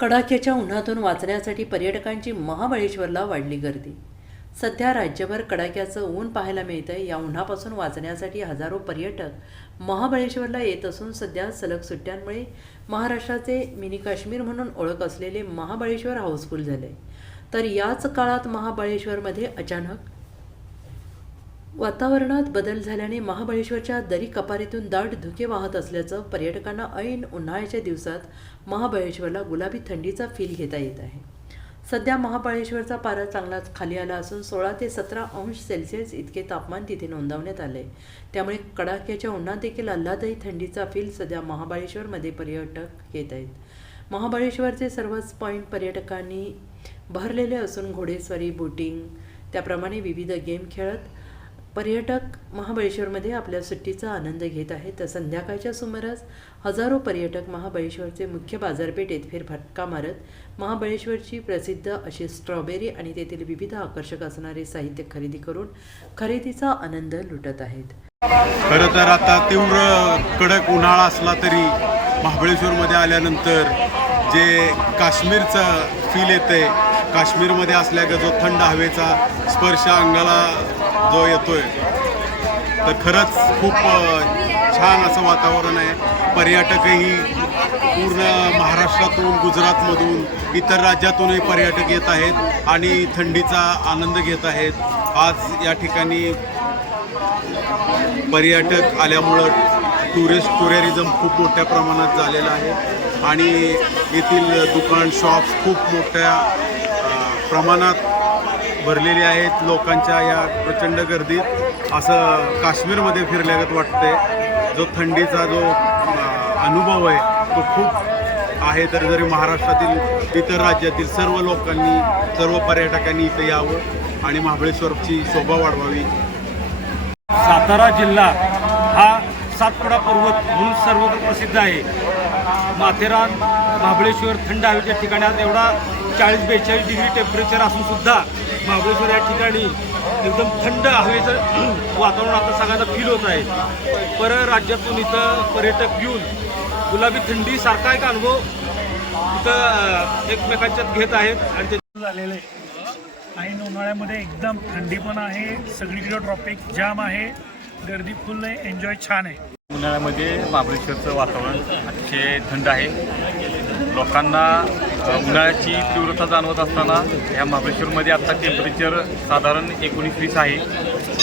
कडाक्याच्या उन्हातून वाचण्यासाठी पर्यटकांची महाबळेश्वरला वाढली गर्दी. सध्या राज्यभर कडाक्याचं ऊन पाहायला मिळतं या उन्हापासून वाचण्यासाठी हजारो पर्यटक महाबळेश्वरला येत असून सध्या सलग सुट्ट्यांमुळे महाराष्ट्राचे मिनी काश्मीर म्हणून ओळख असलेले महाबळेश्वर हाऊसफुल झाले. तर याच काळात महाबळेश्वरमध्ये अचानक वातावरणात बदल झाल्याने महाबळेश्वरच्या दरी कपारीतून दाट धुके वाहत असल्याचं पर्यटकांना ऐन उन्हाळ्याच्या दिवसात महाबळेश्वरला गुलाबी थंडीचा फील घेता येत आहे. सध्या महाबळेश्वरचा पारा चांगलाच खाली आला असून सोळा ते सतरा अंश सेल्सिअस इतके तापमान तिथे नोंदवण्यात आले त्यामुळे कडाक्याच्या उन्हात देखील आल्हादही थंडीचा फील सध्या महाबळेश्वरमध्ये पर्यटक घेत आहेत. महाबळेश्वरचे सर्वच पॉईंट पर्यटकांनी भरलेले असून घोडेस्वारी बोटिंग त्याप्रमाणे विविध गेम खेळत पर्यटक महाबळेश्वरमध्ये आपल्या सुट्टीचा आनंद घेत आहेत. तर संध्याकाळच्या सुमारास हजारो पर्यटक महाबळेश्वरचे मुख्य बाजारपेठेत फेरफटका मारत महाबळेश्वरची प्रसिद्ध अशी स्ट्रॉबेरी आणि तेथील विविध आकर्षक असणारे साहित्य खरेदी करून खरेदीचा आनंद लुटत आहेत. खरं तर आता तीव्र कडक उन्हाळा असला तरी महाबळेश्वरमध्ये आल्यानंतर जे काश्मीरचं फील येते काश्मीरमध्ये असल्या जो थंड हवेचा स्पर्श अंगाला जो येतोय. तर खरंच खूप छान असं वातावरण आहे. पर्यटकही पूर्ण महाराष्ट्रातून गुजरातमधून इतर राज्यातूनही पर्यटक येत आहेत आणि थंडीचा आनंद घेत आहेत. आज या ठिकाणी पर्यटक आल्यामुळं टुरिस्ट टुरिझम खूप मोठ्या प्रमाणात झालेलं आहे. आणि येथील दुकान शॉप्स खूप मोठ्या प्रमाणात भरलेली आहेत लोकांच्या या प्रचंड गर्दीत. असं काश्मीरमध्ये फिरल्यागत वाटते जो थंडीचा जो अनुभव आहे तो खूप आहे. तर जरी महाराष्ट्रातील इतर राज्यातील सर्व लोकांनी सर्व पर्यटकांनी इथं यावं आणि महाबळेश्वरची शोभा वाढवावी. सातारा जिल्हा हा सातपुडा पर्वत म्हणून सर्वत्र प्रसिद्ध आहे. माथेरान महाबळेश्वर थंड हवेच्या ठिकाणी आज एवढा चाळीस बेचाळीस डिग्री टेम्परेचर असून सुद्धा महाबळेश्वर या ठिकाणी एकदम थंड हवेचं वातावरण आता सगळ्यांना फील होत आहे. परराज्यातून इथं पर्यटक येऊन गुलाबी थंडीसारखा एक अनुभव इथं एकमेकांच्यात घेत आहेत आणि ते झालेलं आहे. ऐन उन्हाळ्यामध्ये एकदम थंडी पण आहे सगळीकडे ट्रॉपिक जाम आहे गर्दी फुल आहे एन्जॉय छान आहे. उन्हाळ्यामध्ये महाबळेश्वरचं वातावरण अतिशय थंड आहे. लोकांना उन्हाळ्याची तीव्रता जाणवत असताना या महाबळेश्वरमध्ये आत्ता टेम्परेचर साधारण एकोणीस वीस आहे.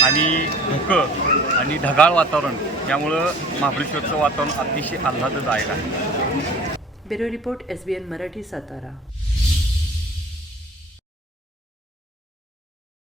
आणि धुकं आणि ढगाळ वातावरण यामुळं महाबळेश्वरचं वातावरण अतिशय आल्हाददायक आहे. Bureau report S B N Marathi Satara.